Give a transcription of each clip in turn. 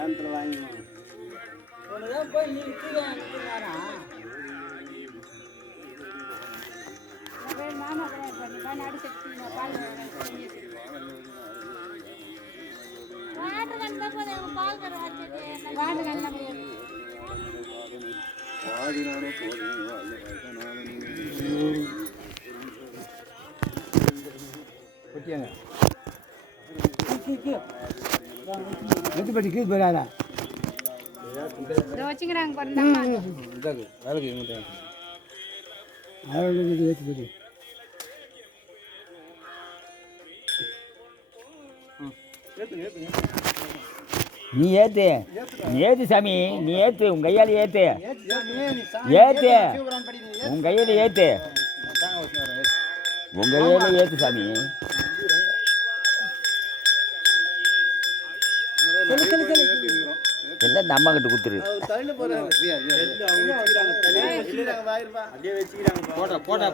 ஏந்தில் வாங்கிக்கணும் ஒன்றுதான் போய் நீ வாங்கினா மாமா நாடு சக்தி பால் நீ ஏத்து சாமி, நீ ஏத்து, உன் கையால் ஏத்து, உன் கையில ஏத்து, உன் கையில ஏத்து சாமி. எல்லாம் இந்த அம்மா கிட்ட கொடுத்துரு. போட்டா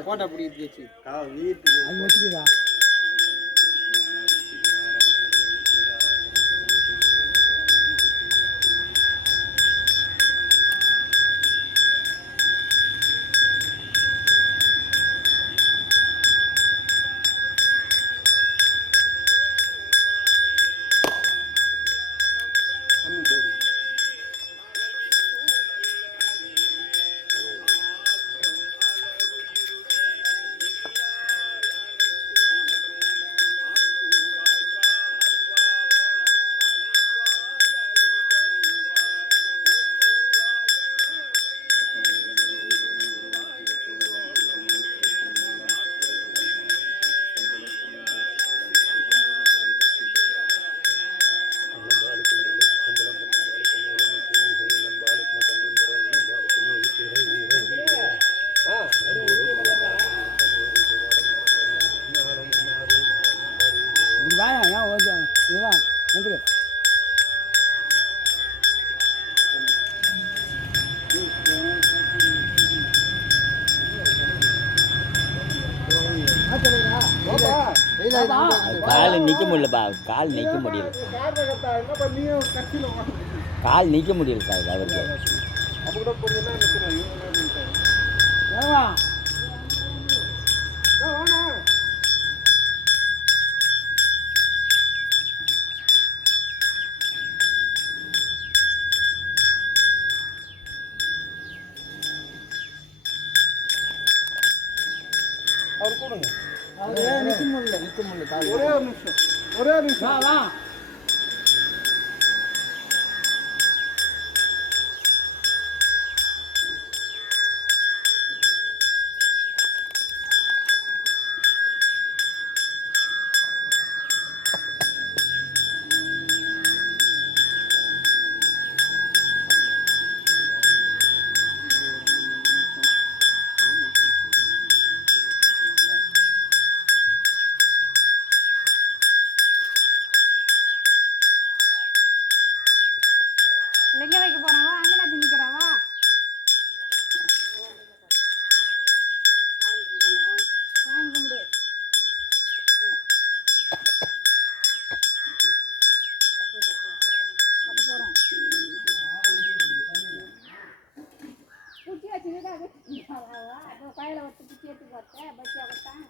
கால் நிற்க முடியலப்பா, கால் நிற்க முடியல, கால் நிற்க முடியல சார் அவருக்கு. அவர் கூடுங்க, நிற்க முடியல, ஒரே நிமிஷம் வா. லிங்க வைக்க போறாவா, அங்கே திணிக்கிறாவா? குச்சி வச்சுக்கிட்டு கையில் ஒட்டு குச்சி எடுத்து போட்டேன், பச்சி அவத்தான்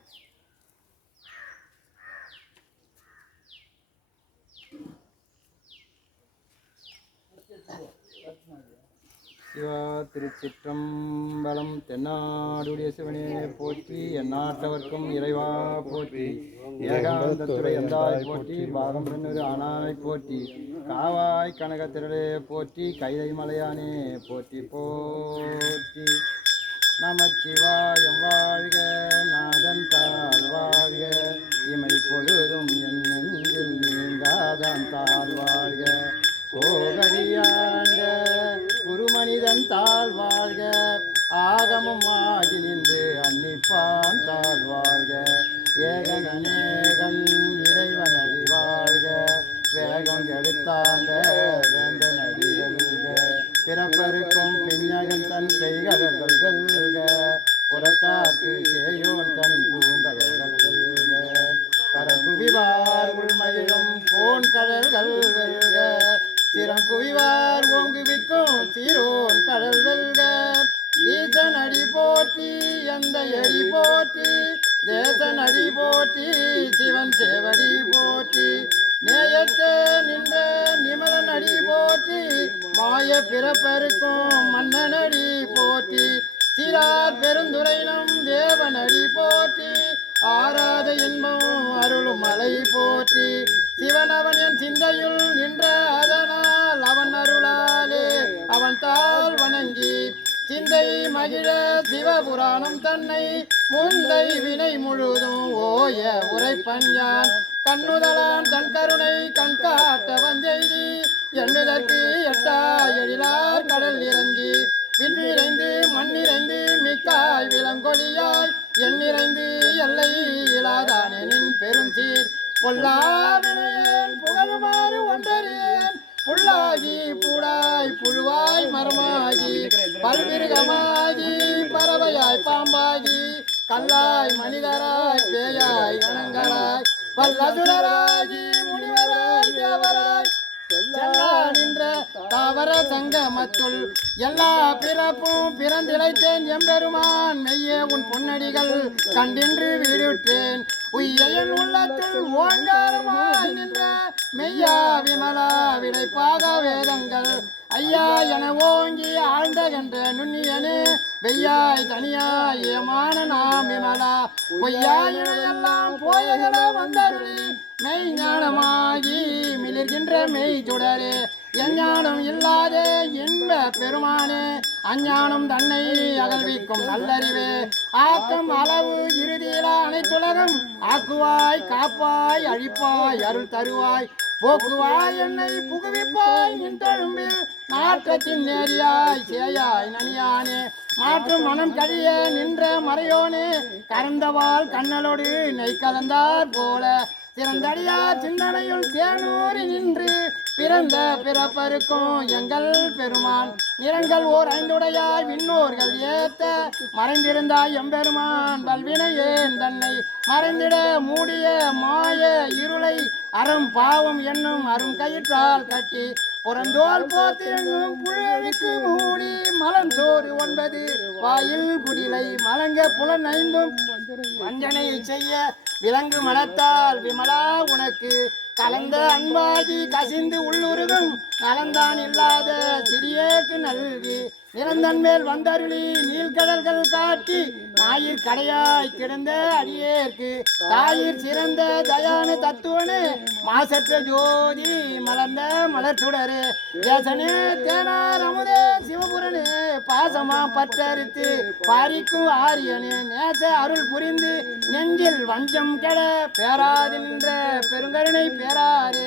சிவா. திருச்சிற்றம்பலம். தென்னாடுடைய சிவனே போற்றி, எந்நாட்டவர்க்கும் இறைவா போற்றி, ஏகாந்தத்துறை எந்தாய் போற்றி, பாகம் பெண்ணொரு ஆனாய் போற்றி, காவாய் கனக திரளே போற்றி, கைதை மலையானே போற்றி போற்றி. நமச்சிவாயம் வாழ்க, நாதன் தாழ் வாழ்க, இமை பொழுதும் என் நெஞ்சில் நீங்காதான் தாழ் வாழ்க, கோகரியாண்ட குருமனிதன் தாழ் வாழ்க, ஆகமும் ஆகி நின்று அன்னிப்பான் தாழ் வாழ்க, ஏகன் அநேகன் இறைவன் அறி வாழ்க, வேகம் எடுத்தாண்ட பிறப்பருக்கும் பிஞகன் தன் பெய்கடல்கள் வெல்க புறத்தார்க்கு சேயோன் தன் பூங்கடல்கள் வெல்க கரங்குவிவார் உள்மயிலும் போன் கடல்கள் வெல்க சிறங்குவிவார் ஓங்குவிக்கும் சீரோன் கடல் வெல்க ஈசன் அடி போற்றி எந்த அடி போற்றி தேசன் அடி போற்றி சிவன் சேவடி போற்றி நேயத்தே நின்ற நிமலன் அடி போற்றி மாய பிறப்பருக்கும் மன்னன் அடி போற்றி சீரார் பெருந்துரைனம் தேவன் அடி போற்றி ஆராத இன்பம் அருளும் மலை போற்றி சிவன் அவன் என் சிந்தையுள் நின்ற அதனால் அவன் அருளாலே அவன் தாள் வணங்கி சிந்தை மகிழ சிவபுராணம் தன்னை முந்தை வினை முழுதும் ஓய உரைப்பஞ்சான் கண்ணுதலான் தன் கருணை கண் காட்ட வந்தெய்தி எண்ணுதற்கு எட்டா எழிலார் கடல் இறங்கி விண்ணிறைந்து மண்ணிறைந்து மிக்காய் விலங்கொலியாய் எண்ணிறைந்து எல்லை இலாதானே நின் பெரும் சீர் பொல்லாவினையேன் புகழுமாறு ஒன்றறியேன் புல்லாகி பூடாய் புழுவாய் மரமாகி பல்விருகமாகி பறவையாய் பாம்பாகி கல்லாய் மனிதராய் பேயாய் கணங்கராய் வல்லசுரராகி முனிவராய் தேவராய் செல்லா நின்ற தாவர சங்கமத்துள் எல்லா பிறப்பும் பிறந்திழைத்தேன் எம்பெருமான் மெய்யே உன் பொன்னடிகள் கண்டின்று வீடுற்றேன் உய்யன் உள்ளத்துள் ஓங்காரமாய் நின்ற மெய்யா விமலா விடைப்பாக வேதங்கள் ஐயா என ஓங்கி ஆழ்ந்தகன்ற நுண்ணியனே வெய்யாய் தனியாய் ஏமான நாம் விமலா பொய்யாயினையெல்லாம் போயகல வந்தருளி மெய் ஞானமாகி மிளிர்கின்ற மெய் சுடரே எஞ்ஞானம் இல்லாதே இன்ப பெருமானே அஞ்ஞானம் தன்னை அகழ்விக்கும் நல்லறிவே ஆக்கம் அளவு இறுதியிலா அனைத்துலகம் ஆக்குவாய் காப்பாய் அழிப்பாய் அருள் தருவாய் போக்குவாய் என்னை புகுவிப்பாய் நின் தழும்பில் நாற்றத்தின் நேரியாய் சேயாய் நனியானே மாற்றும் மனம் கழிய நின்ற மறையோனே கறந்தவாள் கண்ணலோடு நெய் கலந்தார் போல திறந்தடியார் சிந்தனையுள் தேனூறி நின்று பிறந்த பிறப்பருக்கும் எங்கள் பெருமான் நிறங்கள் ஓர் ஐந்துடையாய் விண்ணோர்கள் ஏத்த மறைந்திருந்தாய் எம்பெருமான் பல்வினையேன் தன்னை மறைந்திட மூடிய மாய இருளை அறம் பாவம் என்னும் அரும் கயிற்றால் கட்டி புறந்தோல் போத்து எங்கும் புழலுக்கு மூடி மலம் சோறு 9 வாயில் குடிலை மலங்க புலன் 5 வஞ்சனை செய்ய விலங்கு மனத்தால் விமலா உனக்கு கலந்த அன்பாகி கசிந்து உள்ளுருகும் நலந்தான் இல்லாத சிறியேக்கு நல்கி நிறந்தன் மேல் வந்தருளி நீள்கடல்கள் காட்டி ஞாயிற் கடையாய் கிடந்த அடியேற்கு தாயிற் சிறந்த தயான தத்துவனே மாசற்ற ஜோதி மலர்ந்த மலர் சுடரே தேசனே தேனார் அமுதே சிவபுரனே பாசமா பற்றறுத்து பாரிக்கும் ஆரியனே நேச அருள் புரிந்து நெஞ்சில் வஞ்சம் கெட பேராது நின்ற பெருங்கருணை பேராரே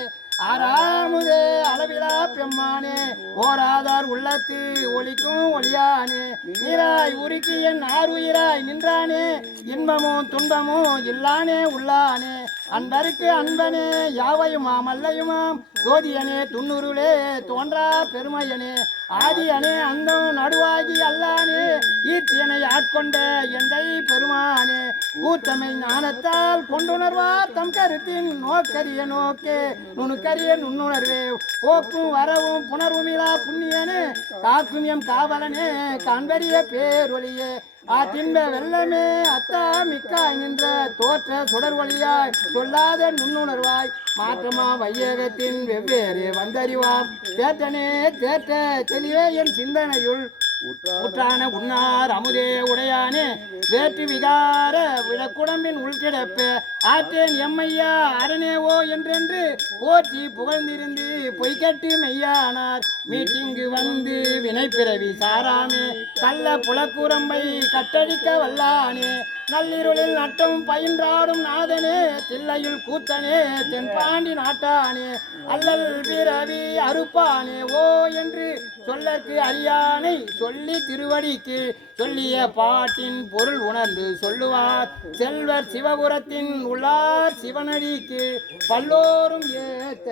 ஆறாமுதே அளவிலா பெம்மானே ஓராதார் உள்ளத்து ஒளிக்கும் ஒளியானே நீராய் உருக்கி என் ஆறுயிராய் நின்றானே இன்பமும் துன்பமும் இல்லானே உள்ளானே அன்பருக்கு அன்பனே யாவையுமாம் அல்லையுமாம் ஜோதியனே துண்ணுருளே தோன்றா பெருமையனே ஆதியனே அந்தம் நடுவாகி அல்லானே ஈர்த்தியனை ஆட்கொண்ட எந்தை பெருமானே கூத்தமை ஞானத்தால் கொண்டுணர்வார் தம் கருத்தின் நோக்கரிய நோக்கே நுணுக்கரிய நுண்ணுணர்வே போக்கும் வரவும் புணர்வுமிலா புண்ணியனே காக்கும் எம் காவலனே காண்பரிய பேரொழியே ஆற்றின்ப வெள்ளமே அத்தா மிக்காய் நின்ற தோற்ற சுடர் ஒளியாய் சொல்லாத நுண்ணுணர்வாய் மாற்றமா வையகத்தின் வெவ்வேறு வந்தறிவாம் தேற்றனே தேற்ற தெளிவே என் சிந்தனையுள் ஊற்றான உன்னார் அமுதே உடையானே வேற்று விகார விடக்குடம்பின் உள்கிடப்ப ஆற்றேன் எம்மையா அரணேவோ என்றென்று போற்றி புகழ்ந்திருந்து பொய்கட்டு மெய்யானார் மீட்டிங்கு வந்து வினை பிறவி சாராமே கள்ள புலக்குரம்பை கட்டடிக்க வல்லானே நள்ளிருளில் நட்டம் பயின்றாடும் நாதனே தில்லையுள் கூத்தனே தென்பாண்டி நாட்டானே அல்லல் பிறவி அறுப்பானே ஓ என்று சொல்லற்கு அறியானை சொல்லி திருவடிக்கு சொல்லிய பாட்டின் பொருள் உணர்ந்து சொல்லுவார் செல்வர் சிவபுரத்தின் உள்ளார் சிவனடிக்கு பல்லோரும் ஏத்த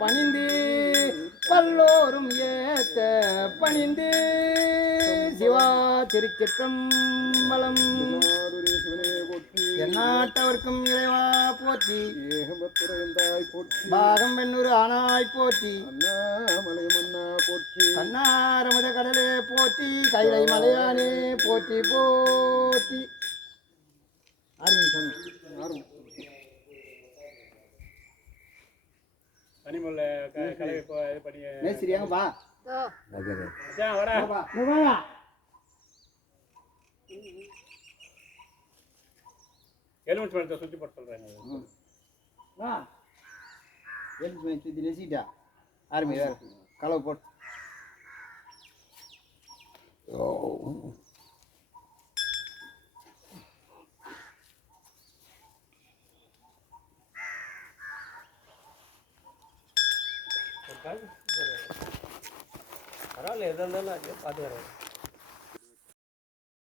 பணிந்து பல்லோரும் ஏத்த பணிந்து சிவா திருச்சிற்றம்பலம். எந்நாட்டவர்க்கும் இறைவா போற்றி. பாகம் பெண்ணூறு ஆனாய் போற்றி. அண்ணாமலை மன்னா போற்றி. கண்ணாரமுத கடலே போற்றி. கைலை மலையானே போற்றி போற்றி. கனிமல்ல கலை இது பண்ணி மேஸ்திரியாங்கப்பா எலுமிச்சு பழத்தை சுற்றி போட்டு சொல்கிறேன். சுற்றி நெசிட்டா ஆர்மி வேறு கலவை போட்டு பரவாயில்ல எதாக இருந்தாலும் பார்த்து வரேன்.